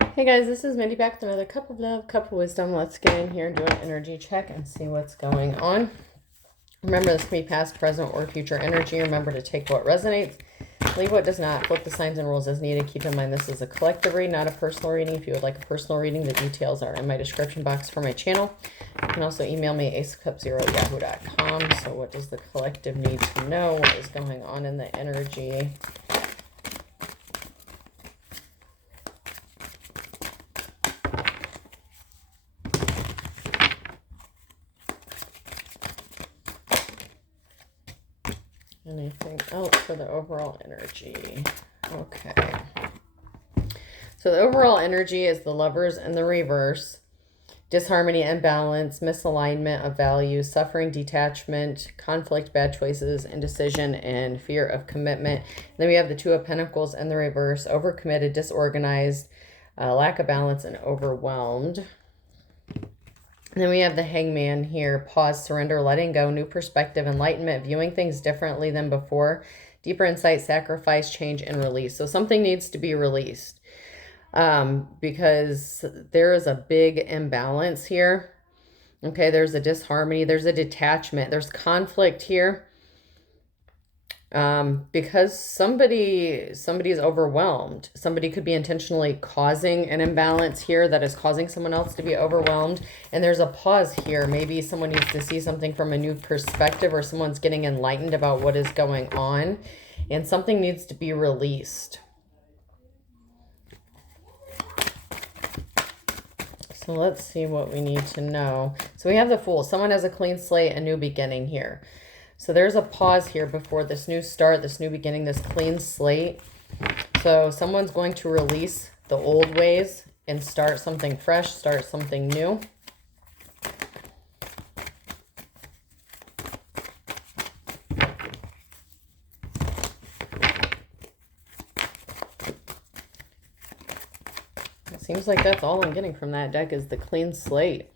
Hey guys, this is Mindy back with another cup of love, cup of wisdom. Let's get in here and do an energy check and see what's going on. Remember, this can be past, present, or future energy. Remember to take what resonates, leave what does not, flip the signs and rules as needed. Keep in mind this is a collective read, not a personal reading. If you would like a personal reading, the details are in my description box for my channel. You can also email me acecup0@yahoo.com. So what does the collective need to know? What is going on in the energy? Anything else for the overall energy? Okay. So the overall energy is the Lovers in the reverse. Disharmony, imbalance, misalignment of values, suffering, detachment, conflict, bad choices, indecision, and fear of commitment. And then we have the Two of Pentacles in the reverse. Overcommitted, disorganized, lack of balance, and overwhelmed. And then we have the Hangman here. Pause, surrender, letting go, new perspective, enlightenment, viewing things differently than before, deeper insight, sacrifice, change, and release. So something needs to be released because there is a big imbalance here. Okay, there's a disharmony, there's a detachment, there's conflict here. Because somebody's overwhelmed. Somebody could be intentionally causing an imbalance here that is causing someone else to be overwhelmed. And there's a pause here. Maybe someone needs to see something from a new perspective, or someone's getting enlightened about what is going on, and something needs to be released. So let's see what we need to know. So we have the Fool. Someone has a clean slate, a new beginning here. So there's a pause here before this new start, this new beginning, this clean slate. So someone's going to release the old ways and start something fresh, start something new. It seems like that's all I'm getting from that deck is the clean slate.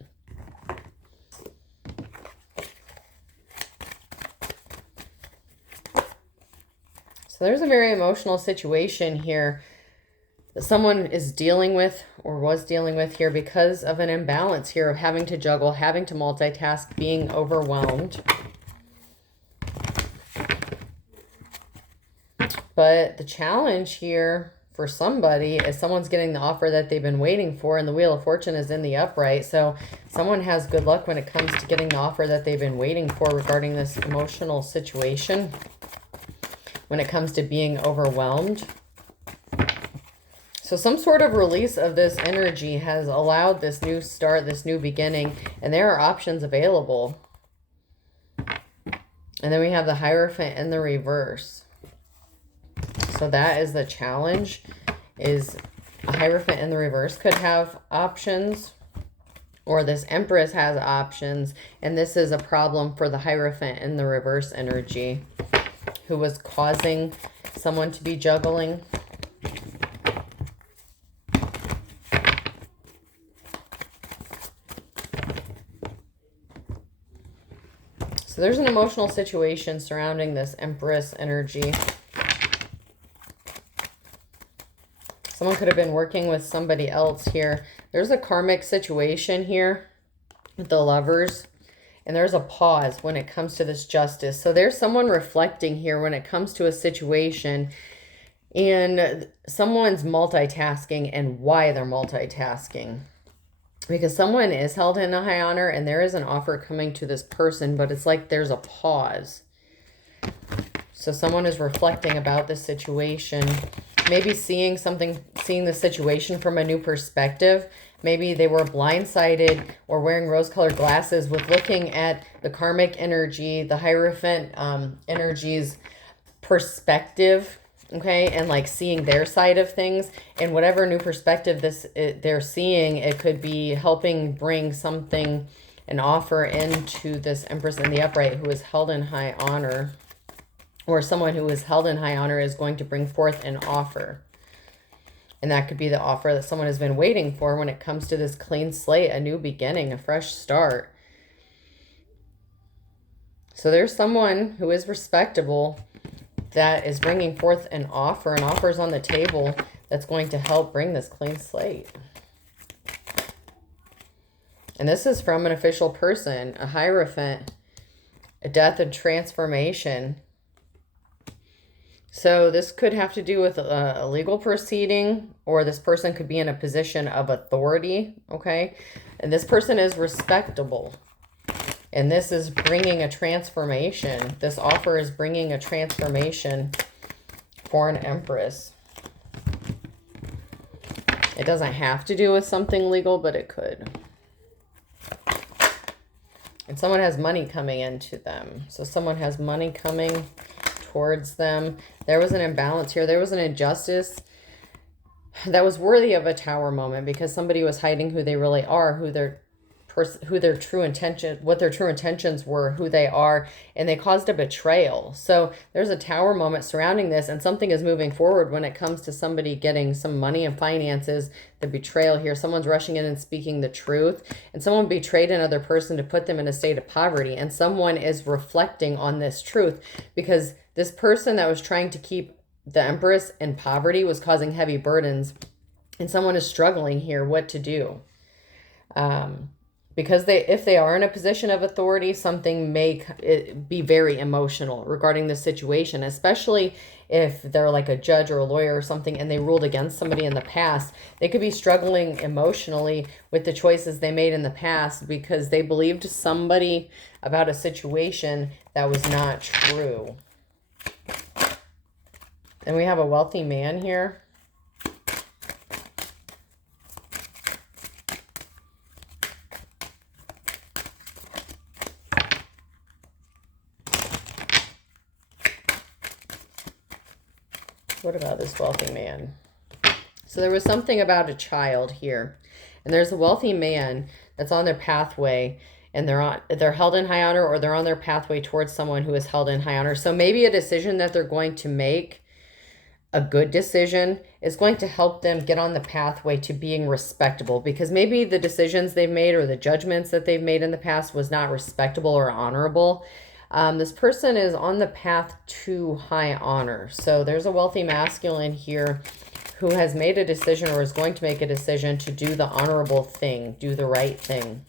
So there's a very emotional situation here that someone is dealing with or was dealing with here because of an imbalance here of having to juggle, having to multitask, being overwhelmed. But the challenge here for somebody is someone's getting the offer that they've been waiting for, and the Wheel of Fortune is in the upright. So someone has good luck when it comes to getting the offer that they've been waiting for regarding this emotional situation. When it comes to being overwhelmed. So some sort of release of this energy has allowed this new start, this new beginning, and there are options available. And then we have the Hierophant in the reverse. So that is the challenge, is a Hierophant in the reverse could have options, or this Empress has options, and this is a problem for the Hierophant in the reverse energy, who was causing someone to be juggling. So there's an emotional situation surrounding this Empress energy. Someone could have been working with somebody else here. There's a karmic situation here with the Lovers. And there's a pause when it comes to this justice. So there's someone reflecting here when it comes to a situation, and someone's multitasking and why they're multitasking. Because someone is held in a high honor and there is an offer coming to this person, but it's like there's a pause. So someone is reflecting about this situation, maybe seeing the situation from a new perspective. Maybe they were blindsided or wearing rose-colored glasses with looking at the karmic energy, the Hierophant energy's perspective, okay, and like seeing their side of things. And whatever new perspective they're seeing, it could be helping bring something, an offer into this Empress in the upright who is held in high honor, or someone who is held in high honor is going to bring forth an offer. And that could be the offer that someone has been waiting for when it comes to this clean slate, a new beginning, a fresh start. So there's someone who is respectable that is bringing forth an offer. An offer is on the table. that's going to help bring this clean slate. And this is from an official person, a Hierophant, a death and transformation. So this could have to do with a legal proceeding, or this person could be in a position of authority, okay? And this person is respectable. And this is bringing a transformation. This offer is bringing a transformation for an Empress. It doesn't have to do with something legal, but it could. And someone has money coming into them. So someone has money coming towards them. There was an imbalance here. There was an injustice that was worthy of a Tower moment, because somebody was hiding who they really are, what their true intentions were, who they are, and they caused a betrayal. So there's a Tower moment surrounding this, and something is moving forward when it comes to somebody getting some money and finances. The betrayal here, someone's rushing in and speaking the truth, and someone betrayed another person to put them in a state of poverty, and someone is reflecting on this truth, because this person that was trying to keep the Empress in poverty was causing heavy burdens, and someone is struggling here what to do. Because if they are in a position of authority, something may be very emotional regarding the situation, especially if they're like a judge or a lawyer or something and they ruled against somebody in the past. They could be struggling emotionally with the choices they made in the past because they believed somebody about a situation that was not true. And we have a wealthy man here. What about this wealthy man? So there was something about a child here. And there's a wealthy man that's on their pathway, and they're held in high honor, or they're on their pathway towards someone who is held in high honor. So maybe a decision that they're going to make, a good decision, is going to help them get on the pathway to being respectable, because maybe the decisions they've made or the judgments that they've made in the past was not respectable or honorable. This person is on the path to high honor. So there's a wealthy masculine here who has made a decision, or is going to make a decision, to do the honorable thing, do the right thing.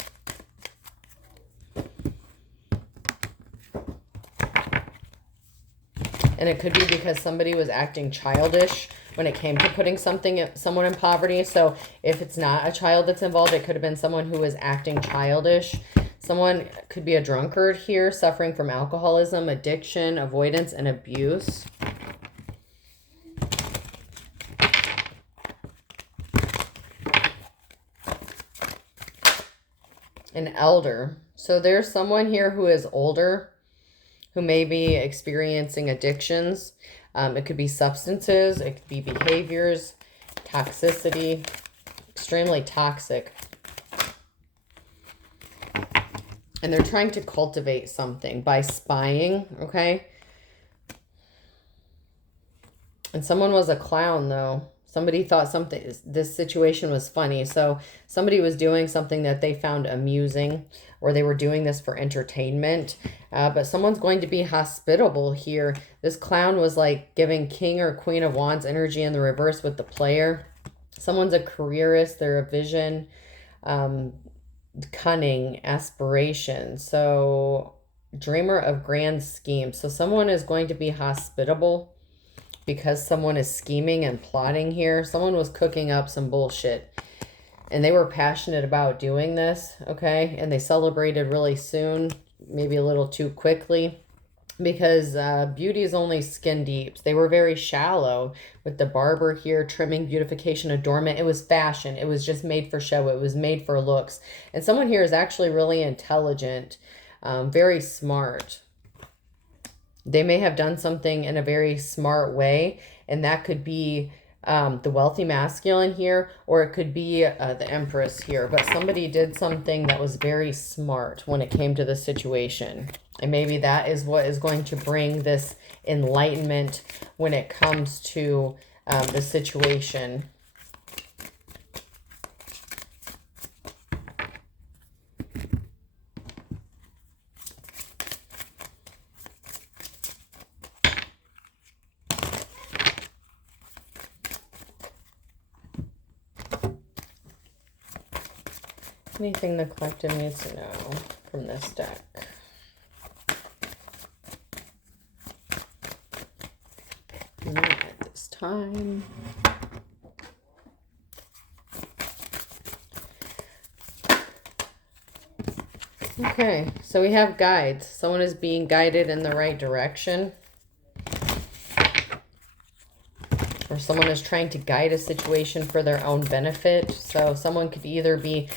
And it could be because somebody was acting childish when it came to putting someone in poverty. So if it's not a child that's involved, it could have been someone who was acting childish. Someone could be a drunkard here, suffering from alcoholism, addiction, avoidance, and abuse. An elder. So there's someone here who is older, who may be experiencing addictions. It could be substances, it could be behaviors, toxicity, extremely toxic. And they're trying to cultivate something by spying, okay? And someone was a clown, though. Somebody thought this situation was funny. So somebody was doing something that they found amusing, or they were doing this for entertainment. But someone's going to be hospitable here. This clown was like giving King or Queen of Wands energy in the reverse with the player. Someone's a careerist. They're a vision, cunning, aspiration. So dreamer of grand schemes. So someone is going to be hospitable, because someone is scheming and plotting here. Someone was cooking up some bullshit, and they were passionate about doing this, okay? And they celebrated really soon, maybe a little too quickly, because beauty is only skin deep. They were very shallow with the barber here, trimming, beautification, adornment. It was fashion. It was just made for show. It was made for looks. And someone here is actually really intelligent, very smart. They may have done something in a very smart way, and that could be the wealthy masculine here, or it could be the Empress here. But somebody did something that was very smart when it came to the situation. And maybe that is what is going to bring this enlightenment when it comes to the situation. Anything the collective needs to know from this deck. At this time. Okay, so we have guides. Someone is being guided in the right direction. Or someone is trying to guide a situation for their own benefit. So someone could either be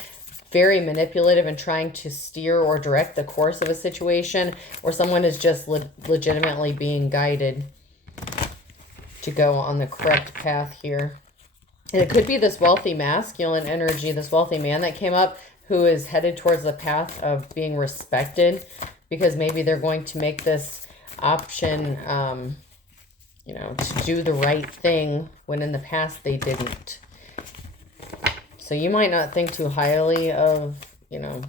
very manipulative and trying to steer or direct the course of a situation, or someone is just legitimately being guided to go on the correct path here. And it could be this wealthy masculine energy, this wealthy man that came up, who is headed towards the path of being respected, because maybe they're going to make this option, you know, to do the right thing when in the past they didn't. So you might not think too highly of, you know,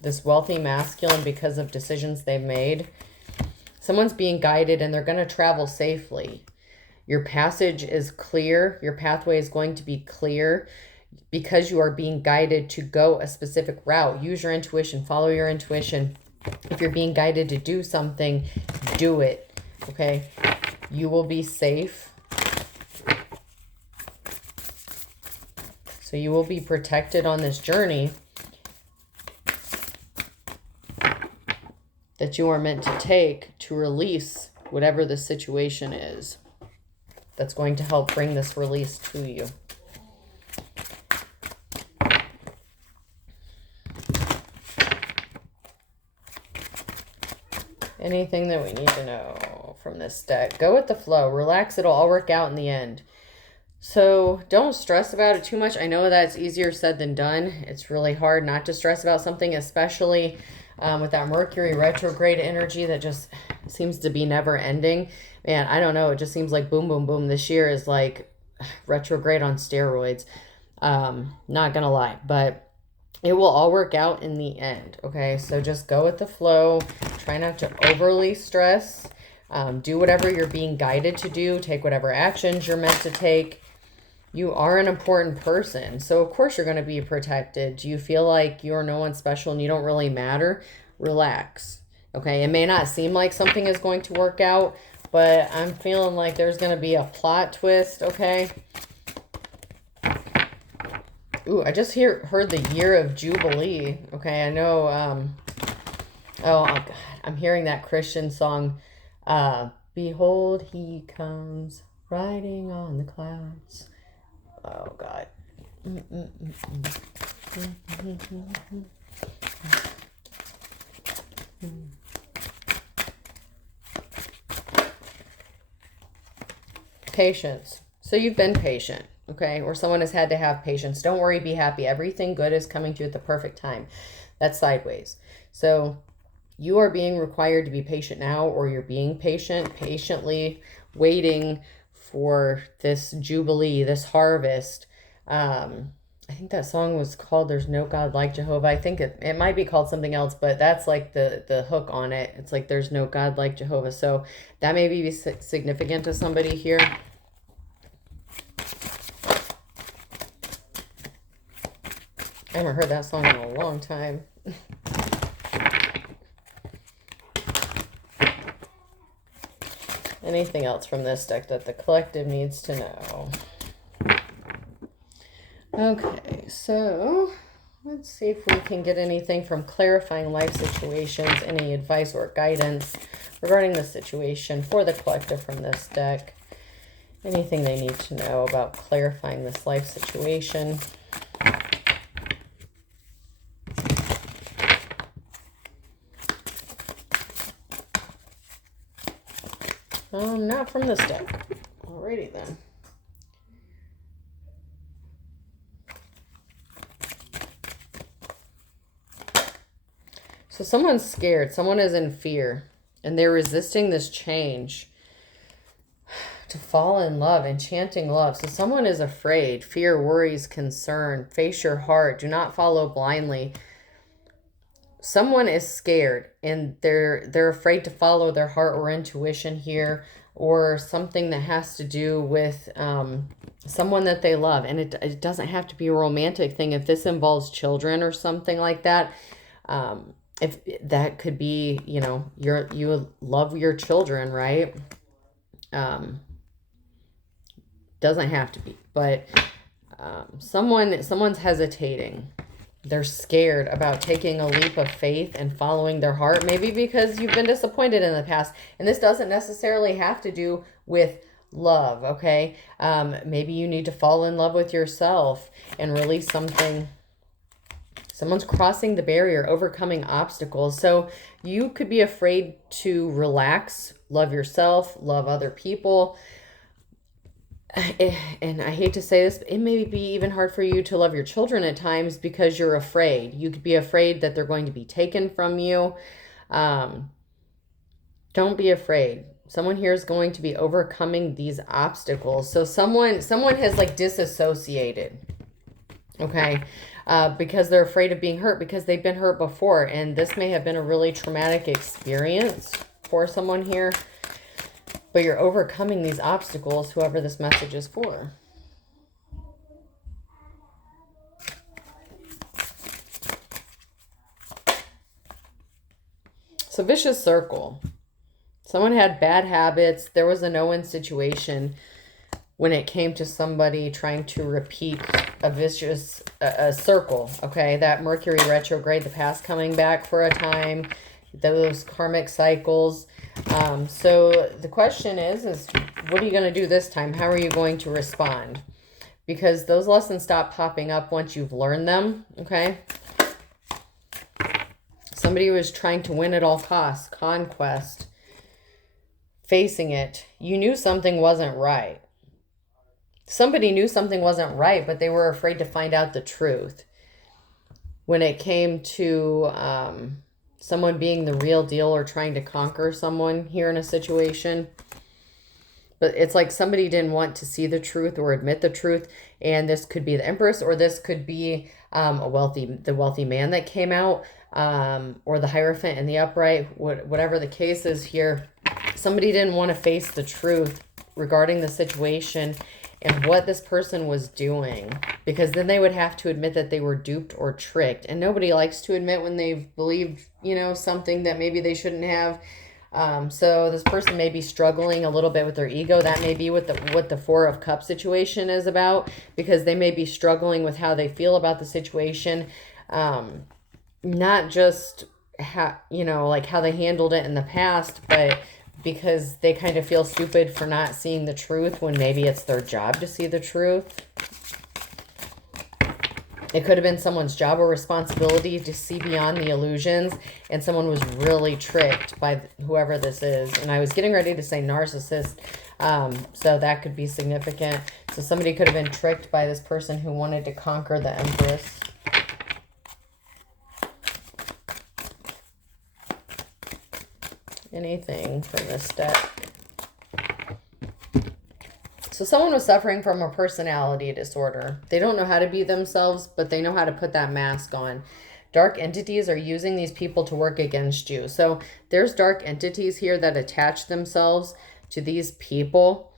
this wealthy masculine because of decisions they've made. Someone's being guided and they're going to travel safely. Your passage is clear. Your pathway is going to be clear because you are being guided to go a specific route. Use your intuition. Follow your intuition. If you're being guided to do something, do it. Okay? You will be safe. So you will be protected on this journey that you are meant to take to release whatever the situation is that's going to help bring this release to you. Anything that we need to know from this deck. Go with the flow. Relax. It'll all work out in the end. So don't stress about it too much. I know that's easier said than done. It's really hard not to stress about something, especially with that Mercury retrograde energy that just seems to be never ending. Man, I don't know. It just seems like boom, boom, boom. This year is like retrograde on steroids. Not gonna lie, but it will all work out in the end. Okay, so just go with the flow. Try not to overly stress. Do whatever you're being guided to do. Take whatever actions you're meant to take. You are an important person, so of course you're going to be protected. Do you feel like you're no one special and you don't really matter? Relax. Okay, it may not seem like something is going to work out, but I'm feeling like there's going to be a plot twist, okay? Ooh, I just heard the year of Jubilee. Okay, I know, oh God, I'm hearing that Christian song, Behold, he comes riding on the clouds. Oh, God. Patience. So you've been patient, okay? Or someone has had to have patience. Don't worry, be happy. Everything good is coming to you at the perfect time. That's sideways. So you are being required to be patient now, or you're being patient, patiently waiting for this jubilee, this harvest. I think that song was called There's No God Like Jehovah. I think it might be called something else, but that's like the hook on it. It's like There's No God Like Jehovah. So that may be significant to somebody here. I haven't heard that song in a long time. Anything else from this deck that the collective needs to know? Okay, so let's see if we can get anything from clarifying life situations, any advice or guidance regarding the situation for the collective from this deck. Anything they need to know about clarifying this life situation. Not from this deck. Alrighty then. So someone's scared. Someone is in fear. And they're resisting this change to fall in love, enchanting love. So someone is afraid. Fear, worries, concern. Face your heart. Do not follow blindly. Someone is scared and they're afraid to follow their heart or intuition here. or something that has to do with someone that they love. And it doesn't have to be a romantic thing. If this involves children or something like that, if that could be, you know, you love your children, right? Doesn't have to be, but someone's hesitating. They're scared about taking a leap of faith and following their heart, maybe because you've been disappointed in the past. And this doesn't necessarily have to do with love, okay? Maybe you need to fall in love with yourself and release something. Someone's crossing the barrier, overcoming obstacles. So you could be afraid to relax, love yourself, love other people. And I hate to say this, it may be even hard for you to love your children at times because you're afraid. You could be afraid that they're going to be taken from you. Don't be afraid. Someone here is going to be overcoming these obstacles. So someone has like disassociated, okay, because they're afraid of being hurt, because they've been hurt before. And this may have been a really traumatic experience for someone here. But you're overcoming these obstacles, whoever this message is for. So vicious circle. Someone had bad habits. There was a no-win situation when it came to somebody trying to repeat a vicious circle. Okay, that Mercury retrograde, the past coming back for a time, those karmic cycles. So the question is what are you going to do this time? How are you going to respond? Because those lessons stop popping up once you've learned them, okay? Somebody was trying to win at all costs, conquest, facing it. You knew something wasn't right. Somebody knew something wasn't right, but they were afraid to find out the truth. When it came to someone being the real deal or trying to conquer someone here in a situation. But it's like somebody didn't want to see the truth or admit the truth. And this could be the Empress, or this could be the wealthy man that came out, or the Hierophant in the upright, whatever the case is here. Somebody didn't want to face the truth regarding the situation and what this person was doing, because then they would have to admit that they were duped or tricked. And nobody likes to admit when they've believed, something that maybe they shouldn't have. So this person may be struggling a little bit with their ego. That may be what the Four of Cups situation is about, because they may be struggling with how they feel about the situation. Not just how they handled it in the past, but because they kind of feel stupid for not seeing the truth when maybe it's their job to see the truth. It could have been someone's job or responsibility to see beyond the illusions, and someone was really tricked by whoever this is. And I was getting ready to say narcissist, so that could be significant. So somebody could have been tricked by this person who wanted to conquer the Empress. Anything from this deck. So someone was suffering from a personality disorder. They don't know how to be themselves, but they know how to put that mask on. Dark entities are using these people to work against you. So there's dark entities here that attach themselves to these people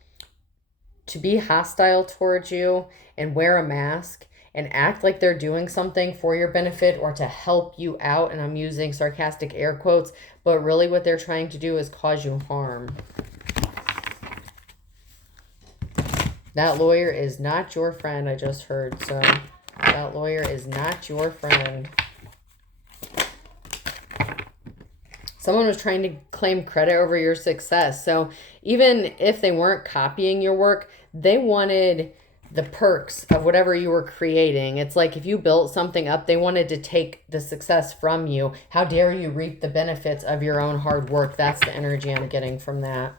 to be hostile towards you and wear a mask and act like they're doing something for your benefit or to help you out. And I'm using sarcastic air quotes, but really what they're trying to do is cause you harm. That lawyer is not your friend, I just heard. So that lawyer is not your friend. Someone was trying to claim credit over your success. So even if they weren't copying your work, they wanted the perks of whatever you were creating. It's like if you built something up, they wanted to take the success from you. How dare you reap the benefits of your own hard work? That's the energy I'm getting from that.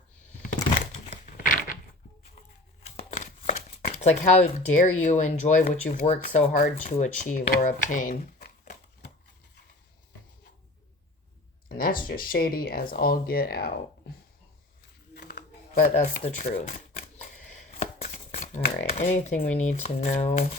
It's like, how dare you enjoy what you've worked so hard to achieve or obtain? And that's just shady as all get out. But that's the truth. All right, anything we need to know?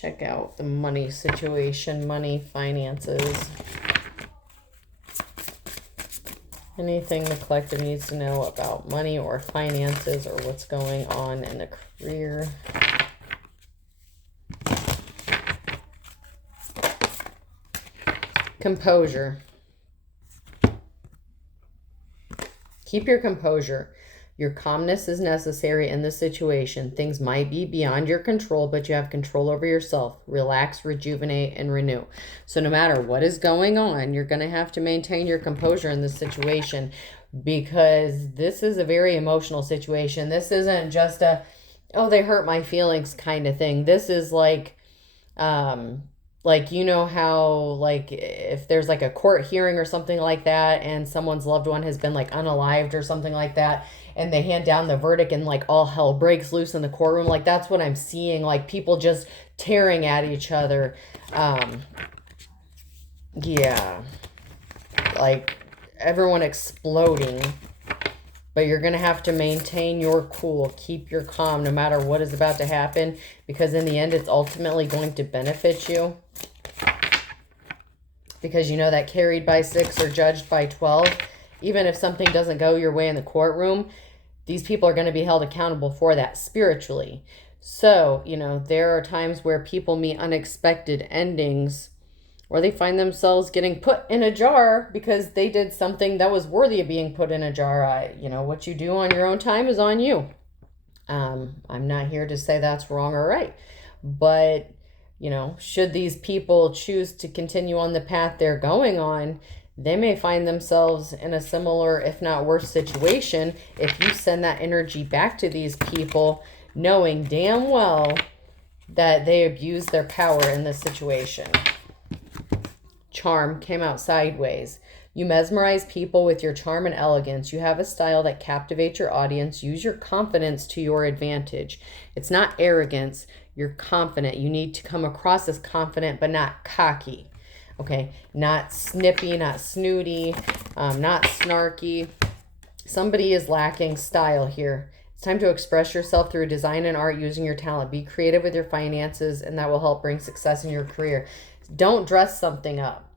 check out the money situation, money, finances. Anything the collective needs to know about money or finances or what's going on in the career. Composure. Keep your composure. Your calmness is necessary in this situation. Things might be beyond your control, but you have control over yourself. Relax, rejuvenate, and renew. So no matter what is going on, you're going to have to maintain your composure in this situation, because this is a very emotional situation. This isn't just a, oh, they hurt my feelings kind of thing. This is like, you know how, like, if there's like a court hearing or something like that, and someone's loved one has been like unalived or something like that, and they hand down the verdict and like all hell breaks loose in the courtroom. Like, that's what I'm seeing, like people just tearing at each other. Yeah, like everyone exploding. But you're going to have to maintain your cool, keep your calm no matter what is about to happen, because in the end, it's ultimately going to benefit you. Because you know that carried by 6 or judged by 12, even if something doesn't go your way in the courtroom, these people are going to be held accountable for that spiritually. So, you know, there are times where people meet unexpected endings, or they find themselves getting put in a jar because they did something that was worthy of being put in a jar. You know, what you do on your own time is on you. I'm not here to say that's wrong or right. But, you know, should these people choose to continue on the path they're going on, they may find themselves in a similar, if not worse, situation if you send that energy back to these people, knowing damn well that they abused their power in this situation. Charm came out sideways. You mesmerize people with your charm and elegance. You have a style that captivates your audience. Use your confidence to your advantage. It's not arrogance. You're confident. You need to come across as confident, but not cocky. Okay, not snippy, not snooty, not snarky. Somebody is lacking style here. It's time to express yourself through design and art using your talent. Be creative with your finances, and that will help bring success in your career. Don't dress something up,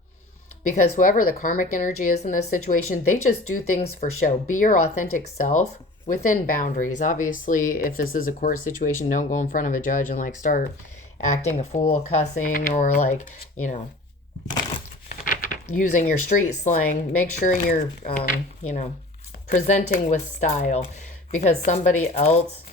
because whoever the karmic energy is in this situation, they just do things for show. Be your authentic self within boundaries. Obviously, if this is a court situation, don't go in front of a judge and like start acting a fool, cussing, or like, you know, using your street slang. Make sure you're, you know, presenting with style, because somebody else,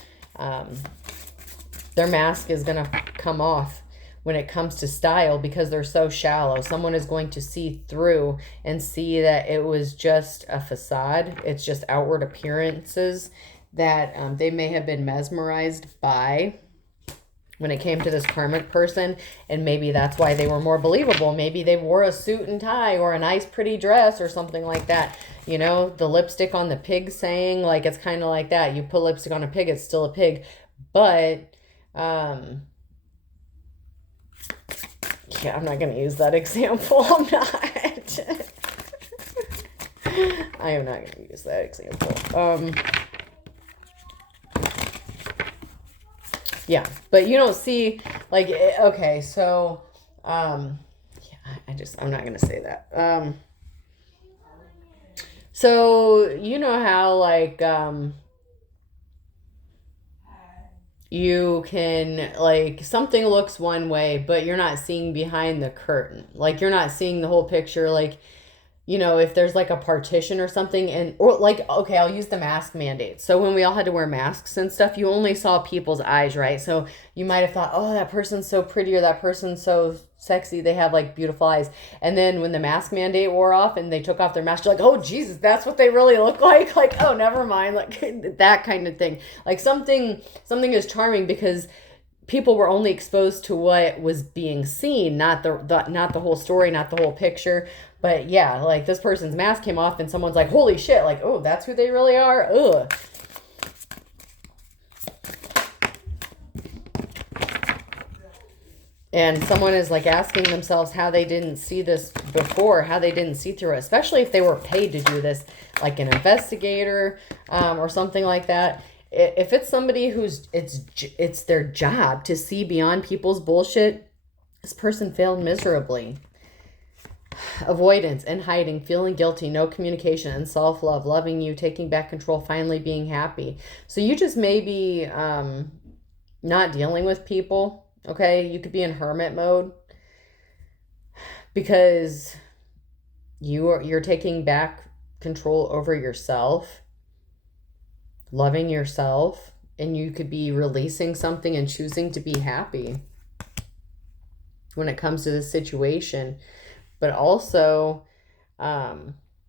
their mask is going to come off when it comes to style, because they're so shallow. Someone is going to see through and see that it was just a facade. It's just outward appearances that they may have been mesmerized by when it came to this karmic person, and maybe that's why they were more believable. Maybe they wore a suit and tie or a nice pretty dress or something like that. You know, the lipstick on the pig saying, like, it's kind of like that. You put lipstick on a pig, it's still a pig. But yeah, I'm not going to use that example. I'm not. I am not going to use that example. Yeah, but you don't see, like, okay, so, yeah, I'm not going to say that. So, you know how, like, you can, like, something looks one way, but you're not seeing behind the curtain. Like, you're not seeing the whole picture. Like, you know, if there's like a partition or something, and, or like, okay, I'll use the mask mandate. So when we all had to wear masks and stuff, you only saw people's eyes, right? So you might have thought, oh, that person's so pretty, or that person's so sexy, they have like beautiful eyes. And then when the mask mandate wore off and they took off their mask, you're like, oh Jesus, that's what they really look like. Like, oh, never mind. Like that kind of thing. Like something is charming because people were only exposed to what was being seen, not the whole story, not the whole picture. But yeah, like this person's mask came off and someone's like, holy shit, like, oh, that's who they really are? Ugh. And someone is like asking themselves how they didn't see this before, how they didn't see through it, especially if they were paid to do this, like an investigator or something like that. if it's somebody who's it's their job to see beyond people's bullshit, this person failed miserably. Avoidance and hiding, feeling guilty, no communication, and self-love, loving you, taking back control, finally being happy. So you just may be not dealing with people, okay? You could be in hermit mode because you're taking back control over yourself, loving yourself, and you could be releasing something and choosing to be happy when it comes to this situation. But also,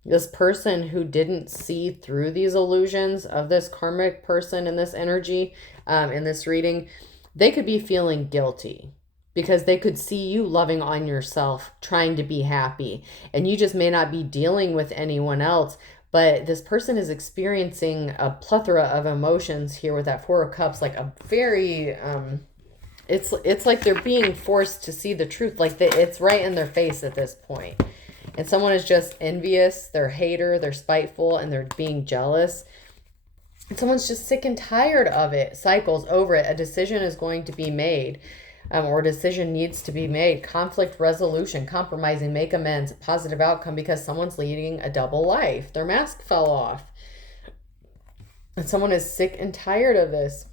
this person who didn't see through these illusions of this karmic person in this energy, in this reading, they could be feeling guilty because they could see you loving on yourself, trying to be happy, and you just may not be dealing with anyone else. But this person is experiencing a plethora of emotions here with that Four of Cups, like a very... It's like they're being forced to see the truth. Like it's right in their face at this point. And someone is just envious, they're a hater, they're spiteful, and they're being jealous. And someone's just sick and tired of it, cycles over it. A decision is going to be made, or a decision needs to be made. Conflict resolution, compromising, make amends, positive outcome because someone's leading a double life. Their mask fell off. And someone is sick and tired of this.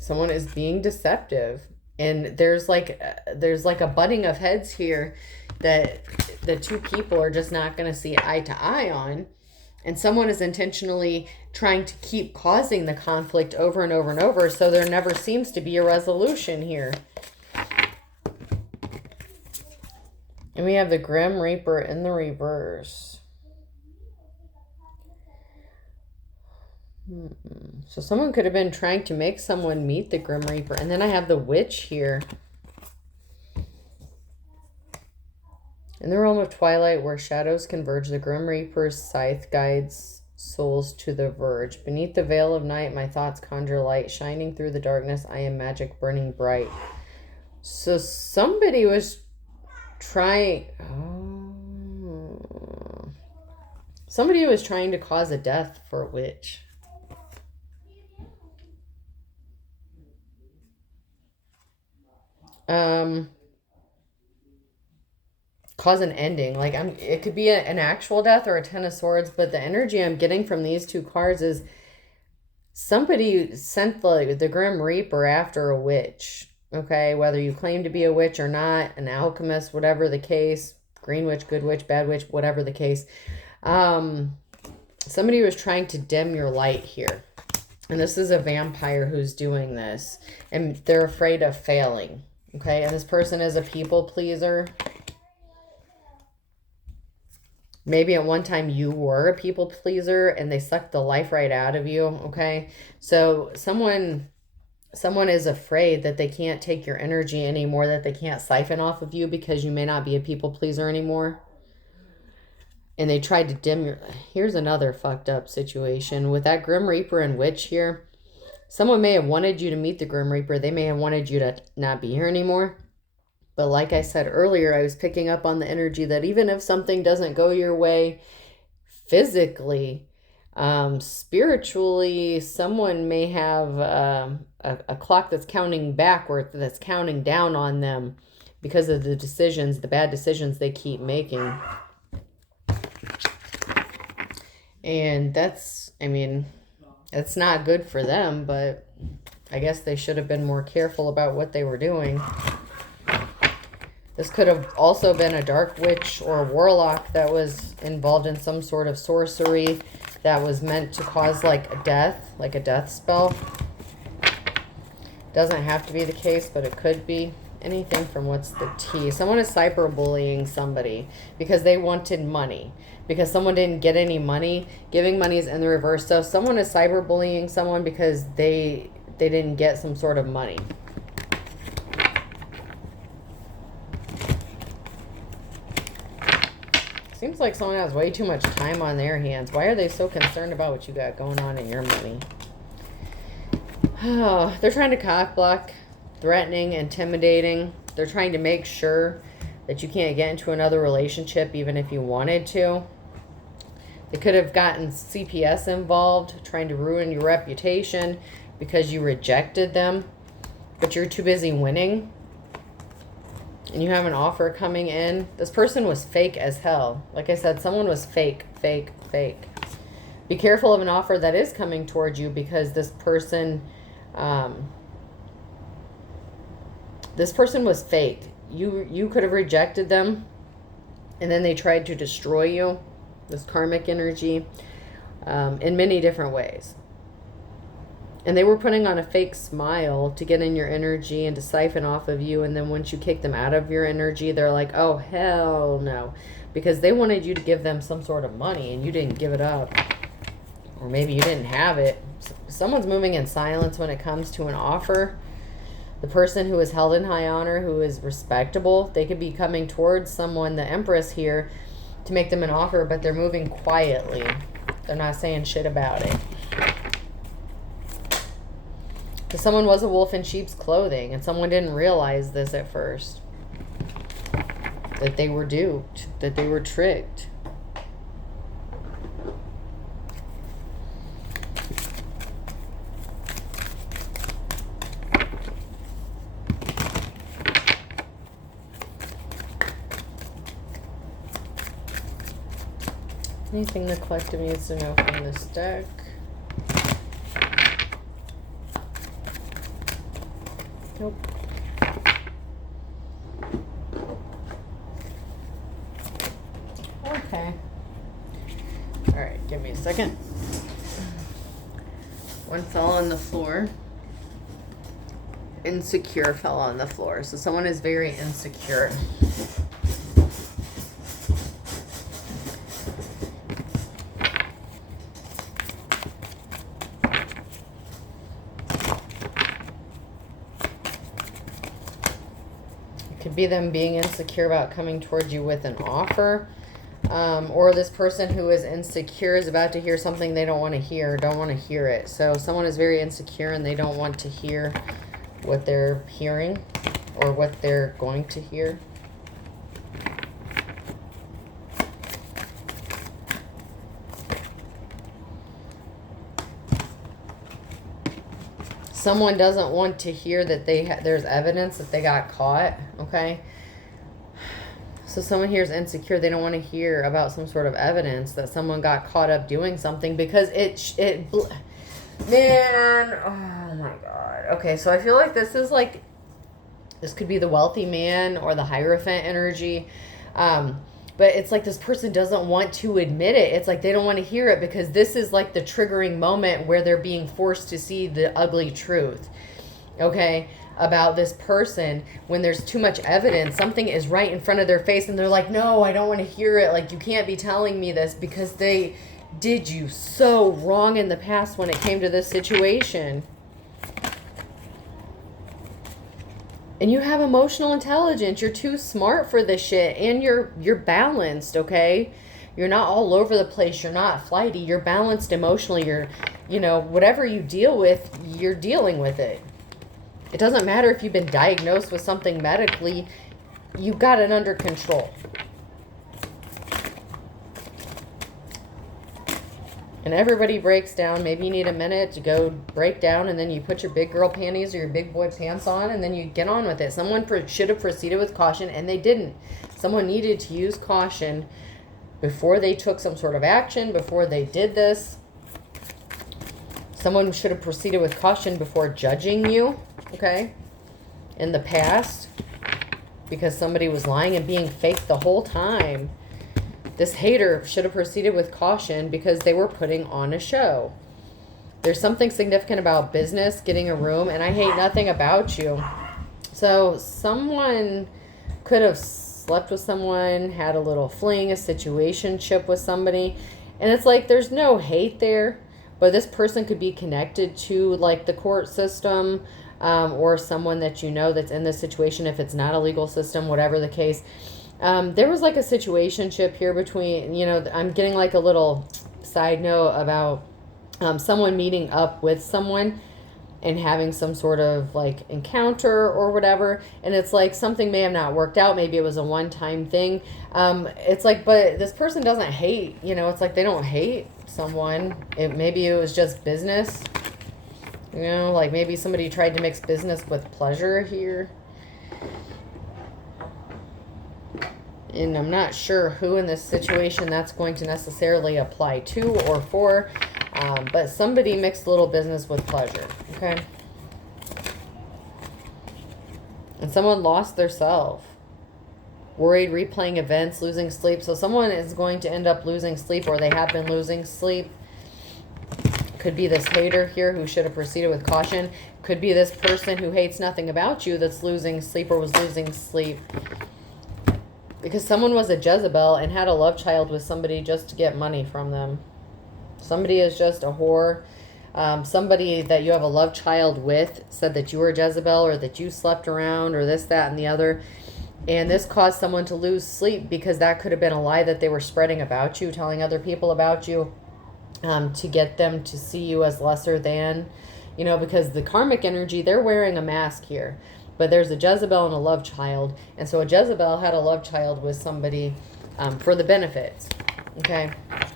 Someone is being deceptive, and there's like a butting of heads here that the two people are just not going to see eye to eye on, and someone is intentionally trying to keep causing the conflict over and over and over, so there never seems to be a resolution here. And we have the Grim Reaper in the reverse. So someone could have been trying to make someone meet the Grim Reaper. And then I have the Witch here. In the realm of twilight where shadows converge, the Grim Reaper's scythe guides souls to the verge. Beneath the veil of night, my thoughts conjure light. Shining through the darkness, I am magic burning bright. So somebody was trying... Somebody was trying to cause a death for a witch. Cause an ending. Like it could be an actual death or a Ten of Swords, but the energy I'm getting from these two cards is somebody sent the Grim Reaper after a witch. Okay, whether you claim to be a witch or not, an alchemist, whatever the case, green witch, good witch, bad witch, whatever the case. Somebody was trying to dim your light here. And this is a vampire who's doing this, and they're afraid of failing. Okay, and this person is a people pleaser. Maybe at one time you were a people pleaser and they sucked the life right out of you, okay? So someone is afraid that they can't take your energy anymore, that they can't siphon off of you because you may not be a people pleaser anymore. And they tried to dim your... Here's another fucked up situation. With that Grim Reaper and Witch here, someone may have wanted you to meet the Grim Reaper. They may have wanted you to not be here anymore. But like I said earlier, I was picking up on the energy that even if something doesn't go your way physically, spiritually, someone may have a clock that's counting back or that's counting down on them because of the decisions, the bad decisions they keep making. And that's, I mean, it's not good for them, but I guess they should have been more careful about what they were doing. This could have also been a dark witch or a warlock that was involved in some sort of sorcery that was meant to cause like a death spell. Doesn't have to be the case, but it could be. Anything from what's the T. Someone is cyberbullying somebody because they wanted money. Because someone didn't get any money. Giving money is in the reverse. So someone is cyberbullying someone because they didn't get some sort of money. Seems like someone has way too much time on their hands. Why are they so concerned about what you got going on in your money? Oh, they're trying to cock block, threatening, intimidating. They're trying to make sure that you can't get into another relationship even if you wanted to. They could have gotten CPS involved, trying to ruin your reputation because you rejected them, but you're too busy winning. And you have an offer coming in. This person was fake as hell. Like I said, someone was fake, fake, fake. Be careful of an offer that is coming towards you, because this person was fake. You could have rejected them, and then they tried to destroy you. This karmic energy, in many different ways. And they were putting on a fake smile to get in your energy and to siphon off of you. And then once you kick them out of your energy, they're like, oh, hell no. Because they wanted you to give them some sort of money and you didn't give it up. Or maybe you didn't have it. Someone's moving in silence when it comes to an offer. The person who is held in high honor, who is respectable, they could be coming towards someone, the Empress here, to make them an offer, but they're moving quietly. They're not saying shit about it. Because someone was a wolf in sheep's clothing, and someone didn't realize this at first. That they were duped, that they were tricked. Anything the collective needs to know from this deck? Nope. Okay. Alright, give me a second. One fell on the floor. Insecure fell on the floor. So someone is very insecure. Be them being insecure about coming towards you with an offer, or this person who is insecure is about to hear something they don't want to hear, don't want to hear it. So someone is very insecure and they don't want to hear what they're hearing or what they're going to hear. Someone doesn't want to hear that there's evidence that they got caught, okay? So someone here is insecure. They don't want to hear about some sort of evidence that someone got caught up doing something, because man, oh my God. Okay, so I feel like this could be the wealthy man or the Hierophant energy. But it's like this person doesn't want to admit it. It's like they don't want to hear it, because this is like the triggering moment where they're being forced to see the ugly truth, okay, about this person. When there's too much evidence, something is right in front of their face, and they're like, no, I don't want to hear it. Like, you can't be telling me this, because they did you so wrong in the past when it came to this situation. And you have emotional intelligence. You're too smart for this shit. And you're balanced, okay? You're not all over the place. You're not flighty. You're balanced emotionally. Whatever you deal with, you're dealing with it. It doesn't matter if you've been diagnosed with something medically. You got it under control. And everybody breaks down. Maybe you need a minute to go break down, and then you put your big girl panties or your big boy pants on, and then you get on with it. Someone should have proceeded with caution, and they didn't. Someone needed to use caution before they took some sort of action, before they did this. Someone should have proceeded with caution before judging you, okay, in the past, because somebody was lying and being fake the whole time. This hater should have proceeded with caution because they were putting on a show. There's something significant about business, getting a room, and I hate nothing about you. So someone could have slept with someone, had a little fling, a situationship with somebody, and it's like there's no hate there, but this person could be connected to like the court system, or someone that you know that's in this situation, if it's not a legal system, whatever the case. There was like a situationship here between, I'm getting like a little side note about someone meeting up with someone, and having some sort of like encounter or whatever, and it's like something may have not worked out, maybe it was a one-time thing. It's like, but this person doesn't hate, you know, it's like they don't hate someone. Maybe it was just business, you know, like maybe somebody tried to mix business with pleasure here. And I'm not sure who in this situation that's going to necessarily apply to or for. But somebody mixed a little business with pleasure, okay? And someone lost their self. Worried, replaying events, losing sleep. So someone is going to end up losing sleep, or they have been losing sleep. Could be this hater here who should have proceeded with caution. Could be this person who hates nothing about you that's losing sleep or was losing sleep. Because someone was a Jezebel and had a love child with somebody just to get money from them. Somebody is just a whore. Somebody that you have a love child with said that you were Jezebel, or that you slept around, or this, that, and the other. And this caused someone to lose sleep, because that could have been a lie that they were spreading about you, telling other people about you, to get them to see you as lesser than, you know, because the karmic energy, they're wearing a mask here. But there's a Jezebel and a love child. And so a Jezebel had a love child with somebody for the benefits, okay,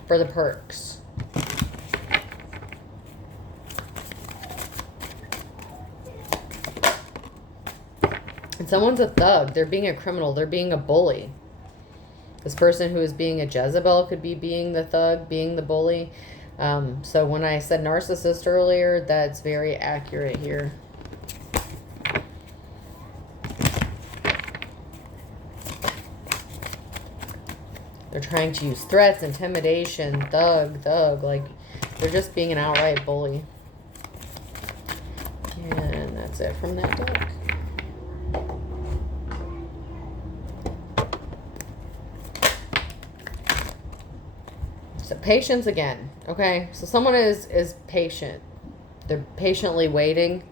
for the perks. And someone's a thug. They're being a criminal. They're being a bully. This person who is being a Jezebel could be being the thug, being the bully. So when I said narcissist earlier, that's very accurate here. They're trying to use threats, intimidation, thug, like they're just being an outright bully. And that's it from that deck. So patience again, okay? So someone is patient. They're patiently waiting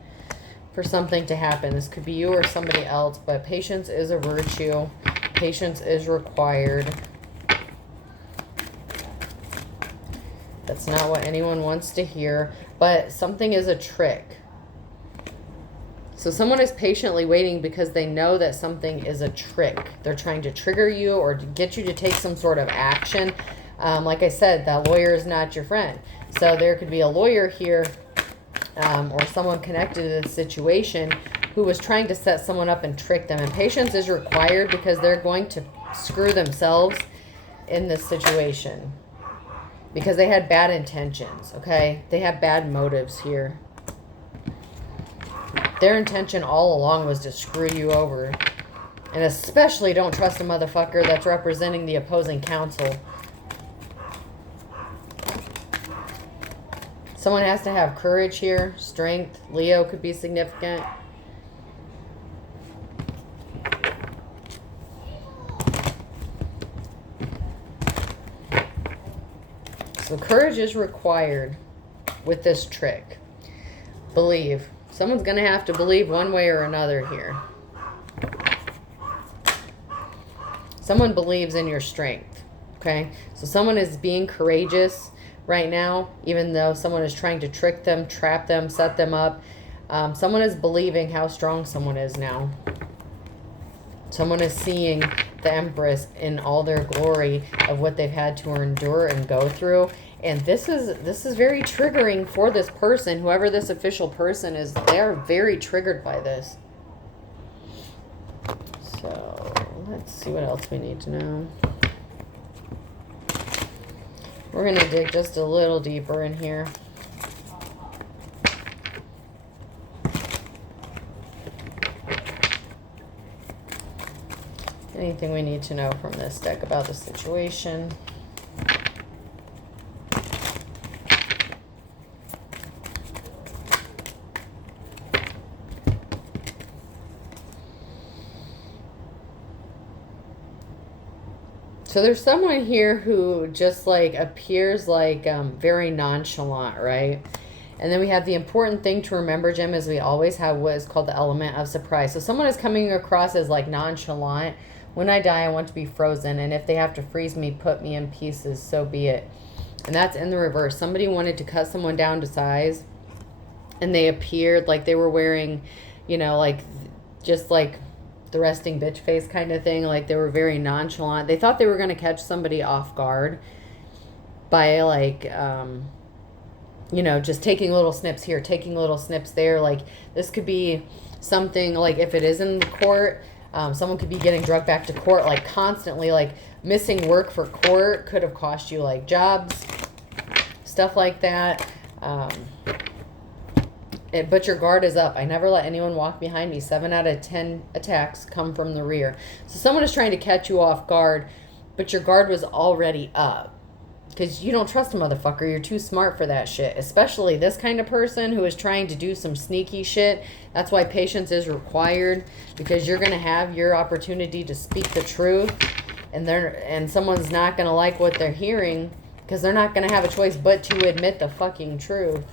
for something to happen. This could be you or somebody else, but patience is a virtue. Patience is required. That's not what anyone wants to hear, but something is a trick. So someone is patiently waiting because they know that something is a trick. They're trying to trigger you or to get you to take some sort of action. Like I said, that lawyer is not your friend. So there could be a lawyer here or someone connected to this situation who was trying to set someone up and trick them. And patience is required because they're going to screw themselves in this situation. Because they had bad intentions, okay? They have bad motives here. Their intention all along was to screw you over. And especially don't trust a motherfucker that's representing the opposing counsel. Someone has to have courage here, strength. Leo could be significant. So courage is required with this trick. Believe. Someone's going to have to believe one way or another here. Someone believes in your strength. Okay? So someone is being courageous right now, even though someone is trying to trick them, trap them, set them up. Someone is believing how strong someone is now. Someone is seeing the Empress in all their glory of what they've had to endure and go through. And this is very triggering for this person. Whoever this official person is, they are very triggered by this. So let's see what else we need to know. We're going to dig just a little deeper in here. Anything we need to know from this deck about the situation. So there's someone here who just like appears like very nonchalant, right? And then we have the important thing to remember, Jim, is we always have what is called the element of surprise. So someone is coming across as like nonchalant. When I die, I want to be frozen. And if they have to freeze me, put me in pieces, so be it. And that's in the reverse. Somebody wanted to cut someone down to size. And they appeared like they were wearing, you know, like just like the resting bitch face kind of thing. Like they were very nonchalant. They thought they were going to catch somebody off guard by like, you know, just taking little snips here, taking little snips there. Like this could be something like if it is in the court, someone could be getting drugged back to court like constantly, like missing work for court could have cost you like jobs, stuff like that. But your guard is up. I never let anyone walk behind me. 7 out of 10 attacks come from the rear. So someone is trying to catch you off guard, but your guard was already up. Because you don't trust a motherfucker. You're too smart for that shit. Especially this kind of person who is trying to do some sneaky shit. That's why patience is required. Because you're going to have your opportunity to speak the truth. And someone's not going to like what they're hearing. Because they're not going to have a choice but to admit the fucking truth.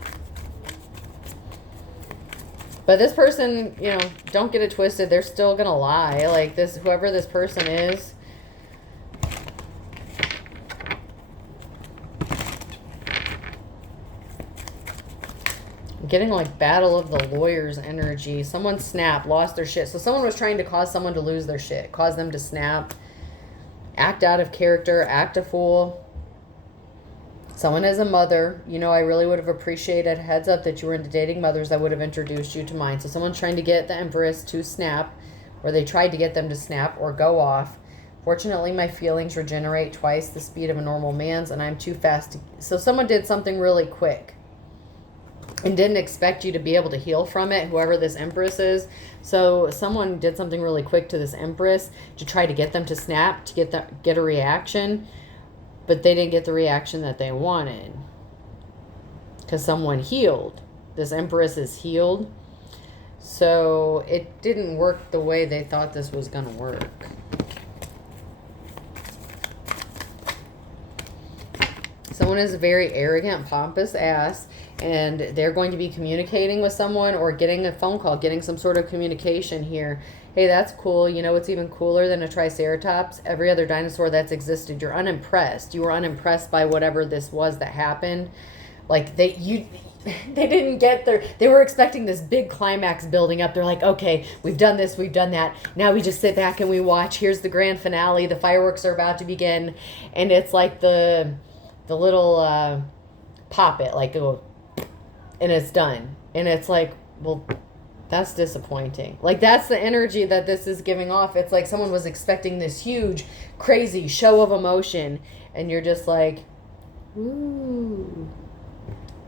But this person, you know, don't get it twisted. They're still going to lie. Like this, whoever this person is. I'm getting like battle of the lawyers energy. Someone snapped, lost their shit. So someone was trying to cause someone to lose their shit. Cause them to snap. Act out of character. Act a fool. Someone is a mother. You know, I really would have appreciated a heads up that you were into dating mothers. I would have introduced you to mine. So someone's trying to get the Empress to snap, or they tried to get them to snap or go off. Fortunately, my feelings regenerate twice the speed of a normal man's, and I'm too fast to... So someone did something really quick and didn't expect you to be able to heal from it, whoever this Empress is. So someone did something really quick to this Empress to try to get them to snap, to get a reaction. But they didn't get the reaction that they wanted. Because someone healed. This Empress is healed. So it didn't work the way they thought this was going to work. Someone is a very arrogant, pompous ass. And they're going to be communicating with someone or getting a phone call, getting some sort of communication here. Hey, that's cool. You know what's even cooler than a triceratops? Every other dinosaur that's existed. You're unimpressed. You were unimpressed by whatever this was that happened. Like they didn't get they were expecting this big climax building up. They're like, okay, we've done this, we've done that. Now we just sit back and we watch. Here's the grand finale. The fireworks are about to begin. And it's like the little pop it, like, oh, and it's done. And it's like, well, that's disappointing. Like, that's the energy that this is giving off. It's like someone was expecting this huge, crazy show of emotion. And you're just like, ooh.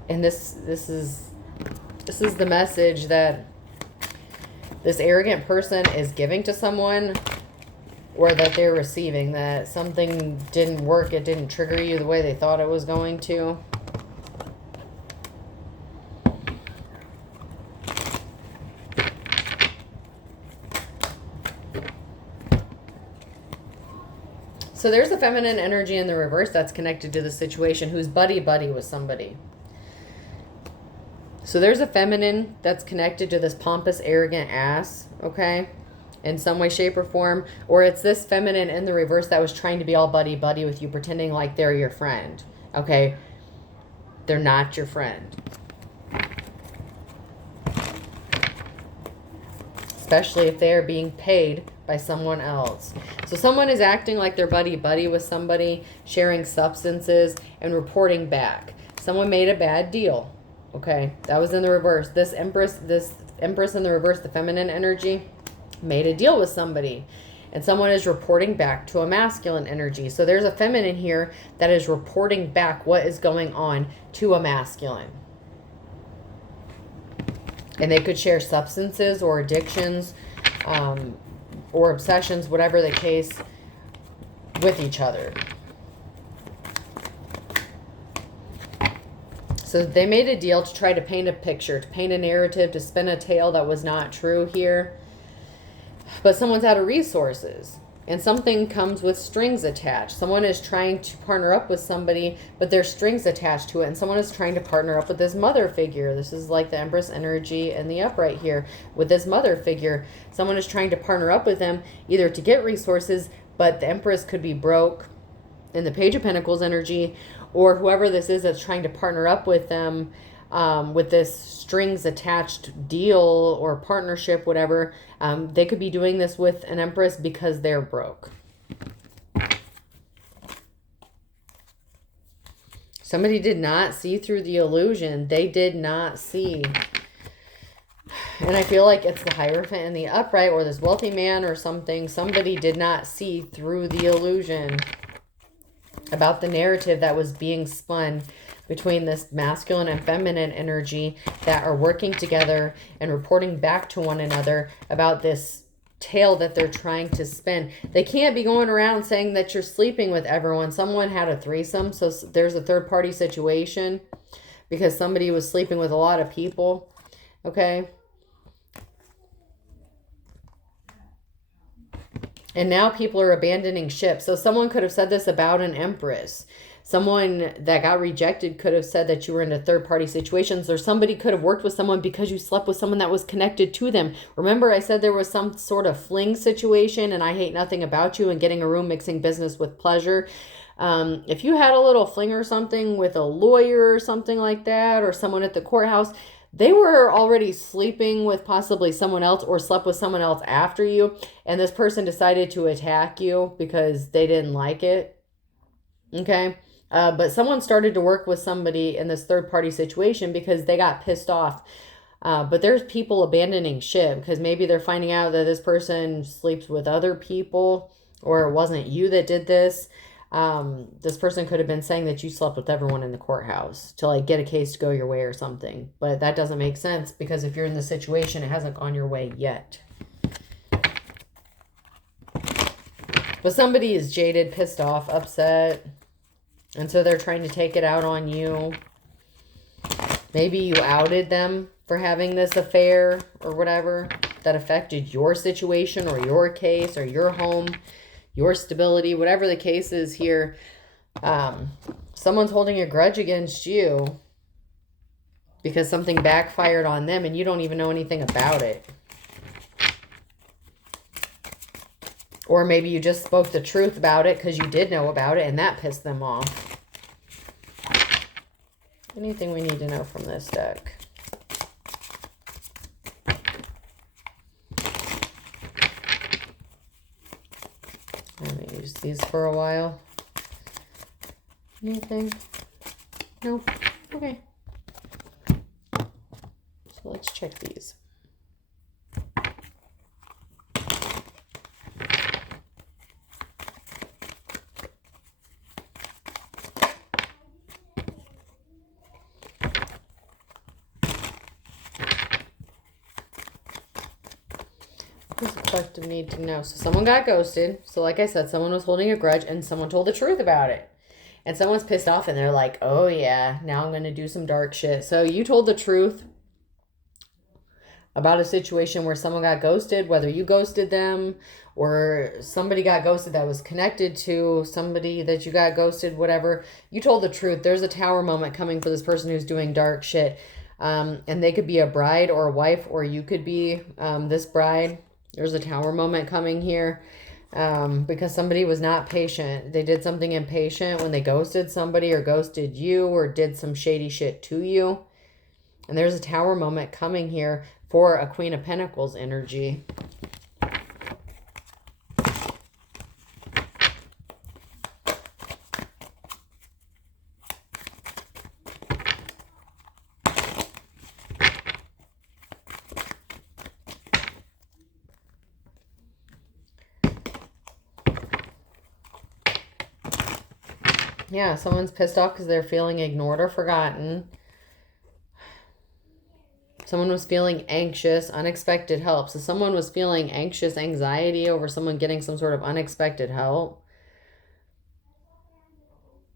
And this is the message that this arrogant person is giving to someone, or that they're receiving, that something didn't work. It didn't trigger you the way they thought it was going to. So there's a feminine energy in the reverse that's connected to the situation, who's buddy-buddy with somebody. So there's a feminine that's connected to this pompous, arrogant ass, okay? In some way, shape, or form. Or it's this feminine in the reverse that was trying to be all buddy-buddy with you, pretending like they're your friend, okay? They're not your friend. Especially if they're being paid by someone else. So someone is acting like they're buddy-buddy with somebody, sharing substances, and reporting back. Someone made a bad deal. Okay, that was in the reverse. This Empress in the reverse, the feminine energy, made a deal with somebody. And someone is reporting back to a masculine energy. So there's a feminine here that is reporting back what is going on to a masculine. And they could share substances or addictions, or obsessions, whatever the case, with each other. So they made a deal to try to paint a picture, to paint a narrative, to spin a tale that was not true here. But someone's out of resources. And something comes with strings attached. Someone is trying to partner up with somebody, but there's strings attached to it. And someone is trying to partner up with this mother figure. This is like the Empress energy in the upright here. With this mother figure, someone is trying to partner up with them, either to get resources, but the Empress could be broke in the Page of Pentacles energy, or whoever this is that's trying to partner up with them with this strings attached deal or partnership, whatever. They could be doing this with an Empress because they're broke. Somebody did not see through the illusion. They did not see. And I feel like it's the Hierophant and the Upright, or this wealthy man or something. Somebody did not see through the illusion about the narrative that was being spun between this masculine and feminine energy that are working together and reporting back to one another about this tale that they're trying to spin. They can't be going around saying that you're sleeping with everyone. Someone had a threesome, so there's a third party situation because somebody was sleeping with a lot of people. Okay. And now people are abandoning ship. So someone could have said this about an Empress. Someone that got rejected could have said that you were in a third-party situations, or somebody could have worked with someone because you slept with someone that was connected to them. Remember I said there was some sort of fling situation and I hate nothing about you and getting a room, mixing business with pleasure. If you had a little fling or something with a lawyer or something like that, or someone at the courthouse, they were already sleeping with possibly someone else or slept with someone else after you. And this person decided to attack you because they didn't like it. Okay. But someone started to work with somebody in this third party situation because they got pissed off. But there's people abandoning ship because maybe they're finding out that this person sleeps with other people, or it wasn't you that did this. This person could have been saying that you slept with everyone in the courthouse to like get a case to go your way or something. But that doesn't make sense because if you're in the situation, it hasn't gone your way yet. But somebody is jaded, pissed off, upset. And so they're trying to take it out on you. Maybe you outed them for having this affair or whatever that affected your situation or your case or your home, your stability, whatever the case is here. Someone's holding a grudge against you because something backfired on them and you don't even know anything about it. Or maybe you just spoke the truth about it because you did know about it and that pissed them off. Anything we need to know from this deck? I'm going to use these for a while. Anything? Nope. Okay. So let's check these. What does the collective need to know? So someone got ghosted. So like I said, someone was holding a grudge and someone told the truth about it. And someone's pissed off and they're like, oh yeah, now I'm going to do some dark shit. So you told the truth about a situation where someone got ghosted, whether you ghosted them or somebody got ghosted that was connected to somebody that you got ghosted, whatever. You told the truth. There's a tower moment coming for this person who's doing dark shit. And they could be a bride or a wife, or you could be this bride. There's a tower moment coming here because somebody was not patient. They did something impatient when they ghosted somebody or ghosted you or did some shady shit to you. And there's a tower moment coming here for a Queen of Pentacles energy. Yeah, someone's pissed off because they're feeling ignored or forgotten. Someone was feeling anxious, unexpected help. So someone was feeling anxious, anxiety over someone getting some sort of unexpected help.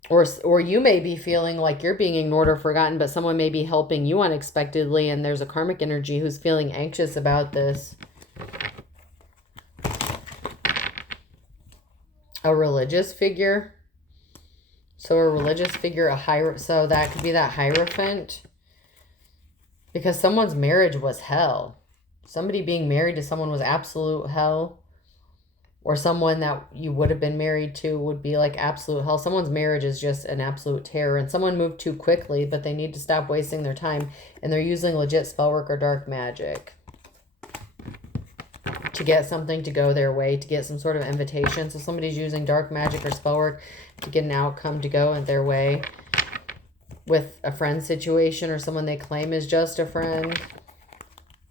Or you may be feeling like you're being ignored or forgotten, but someone may be helping you unexpectedly, and there's a karmic energy who's feeling anxious about this. A religious figure. So a religious figure, so that could be that Hierophant. Because someone's marriage was hell. Somebody being married to someone was absolute hell. or someone that you would have been married to would be like absolute hell. Someone's marriage is just an absolute terror, and someone moved too quickly, but they need to stop wasting their time, and they're using legit spellwork or dark magic to get something to go their way, to get some sort of invitation. So somebody's using dark magic or spellwork to get an outcome to go in their way with a friend situation or someone they claim is just a friend.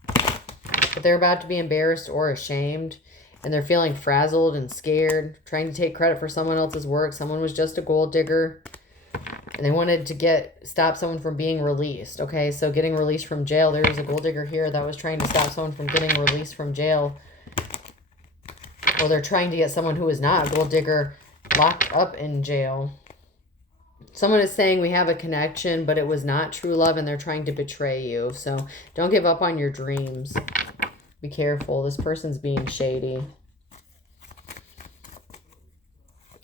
But they're about to be embarrassed or ashamed, and they're feeling frazzled and scared, trying to take credit for someone else's work. Someone was just a gold digger, and they wanted to stop someone from being released. Okay, so getting released from jail. There's a gold digger here that was trying to stop someone from getting released from jail. Well, they're trying to get someone who is not a gold digger locked up in jail. Someone is saying we have a connection, but it was not true love, and they're trying to betray you. So don't give up on your dreams. Be careful. This person's being shady.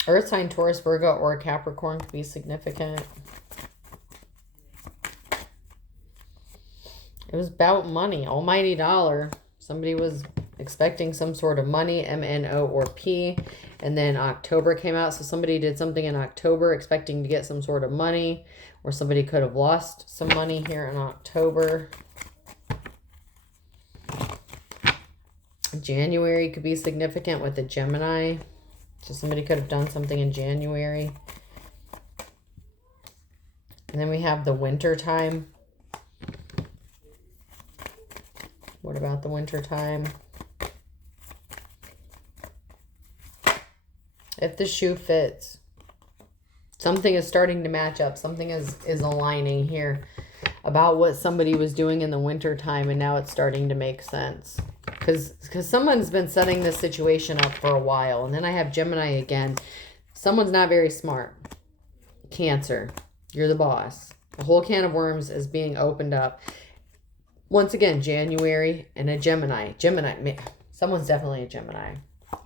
Earth sign, Taurus, Virgo, or Capricorn could be significant. It was about money. Almighty dollar. Somebody was expecting some sort of money, M-N-O or P. And then October came out. So somebody did something in October expecting to get some sort of money. Or somebody could have lost some money here in October. January could be significant with the Gemini. So somebody could have done something in January. And then we have the winter time. What about the winter time? If the shoe fits. Something is starting to match up. Something is aligning here about what somebody was doing in the winter time, and now it's starting to make sense. Because someone's been setting this situation up for a while. And then I have Gemini again. Someone's not very smart. Cancer. You're the boss. A whole can of worms is being opened up. Once again, January and a Gemini. Someone's definitely a Gemini.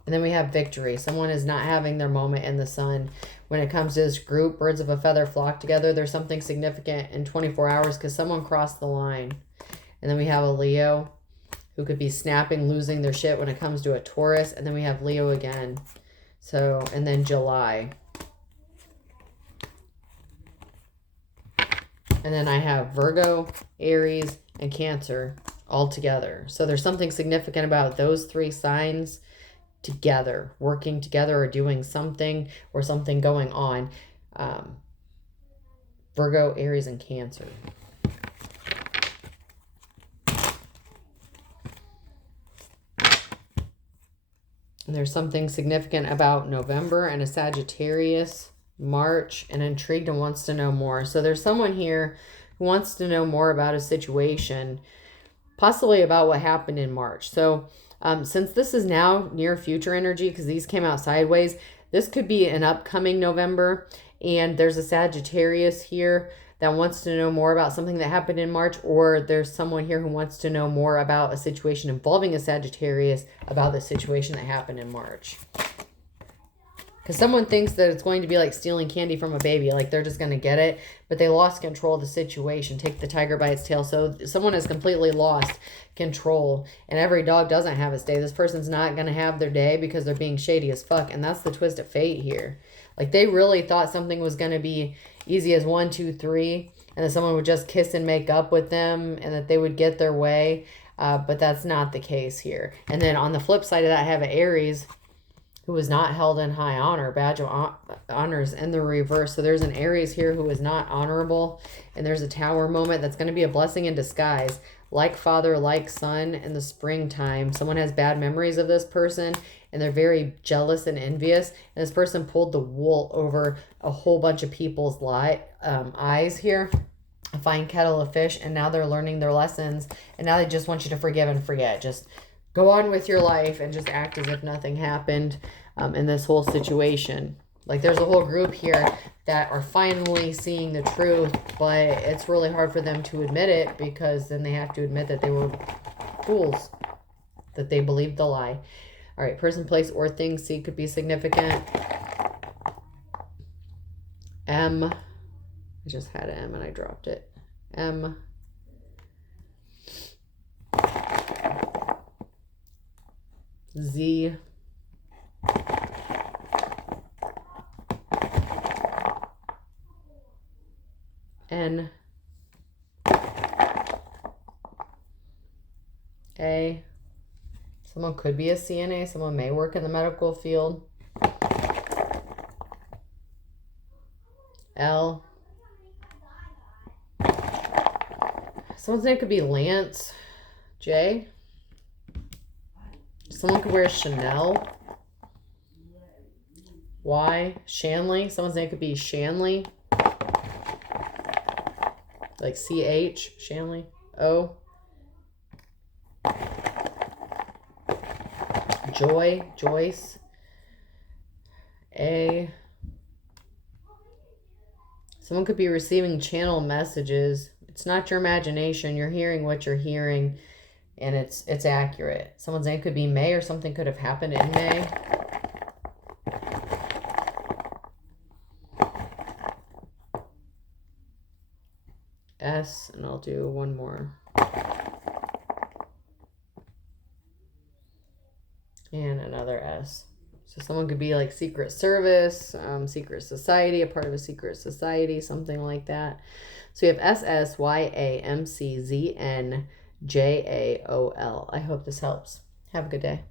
And then we have victory. Someone is not having their moment in the sun. When it comes to this group, birds of a feather flock together. There's something significant in 24 hours because someone crossed the line. And then we have a Leo who could be snapping, losing their shit when it comes to a Taurus. And then we have Leo again. So, and then July. And then I have Virgo, Aries, and Cancer all together. So there's something significant about those three signs together, working together or doing something or something going on. Virgo, Aries, and Cancer. And there's something significant about November and a Sagittarius, March, and intrigued and wants to know more. So there's someone here who wants to know more about a situation, possibly about what happened in March. So since this is now near future energy, because these came out sideways, this could be an upcoming November. And there's a Sagittarius here that wants to know more about something that happened in March, or there's someone here who wants to know more about a situation involving a Sagittarius about the situation that happened in March. Because someone thinks that it's going to be like stealing candy from a baby, like they're just going to get it, but they lost control of the situation. Take the tiger by its tail. So someone has completely lost control, and every dog doesn't have its day. This person's not going to have their day because they're being shady as fuck, and that's the twist of fate here. Like they really thought something was going to be easy as 1, 2, 3, and that someone would just kiss and make up with them, and that they would get their way, but that's not the case here. And then on the flip side of that, I have an Aries who was not held in high honor, badge of honors in the reverse. So there's an Aries here who is not honorable, and there's a Tower moment that's going to be a blessing in disguise. Like father, like son in the springtime. Someone has bad memories of this person, and they're very jealous and envious. And this person pulled the wool over a whole bunch of people's eyes here. A fine kettle of fish, and now they're learning their lessons, and now they just want you to forgive and forget. Just go on with your life and just act as if nothing happened in this whole situation. Like there's a whole group here that are finally seeing the truth, but it's really hard for them to admit it, because then they have to admit that they were fools, that they believed the lie. All right, person, place, or thing. C could be significant. M. I just had an M and I dropped it. M. Z. N, A. Someone could be a CNA. Someone may work in the medical field. L. Someone's name could be Lance. J. Someone could wear Chanel. Y. Shanley. Someone's name could be Shanley. Like CH. Shanley. O. Joy. Joyce. A. Someone could be receiving channel messages. It's not your imagination. You're hearing what you're hearing, and it's accurate. Someone's name could be May, or something could have happened in May. S, and I'll do one more. And another S. So someone could be like Secret Service, Secret Society, a part of a secret society, something like that. So you have SSYAMCZNJAOL. I hope this helps. Have a good day.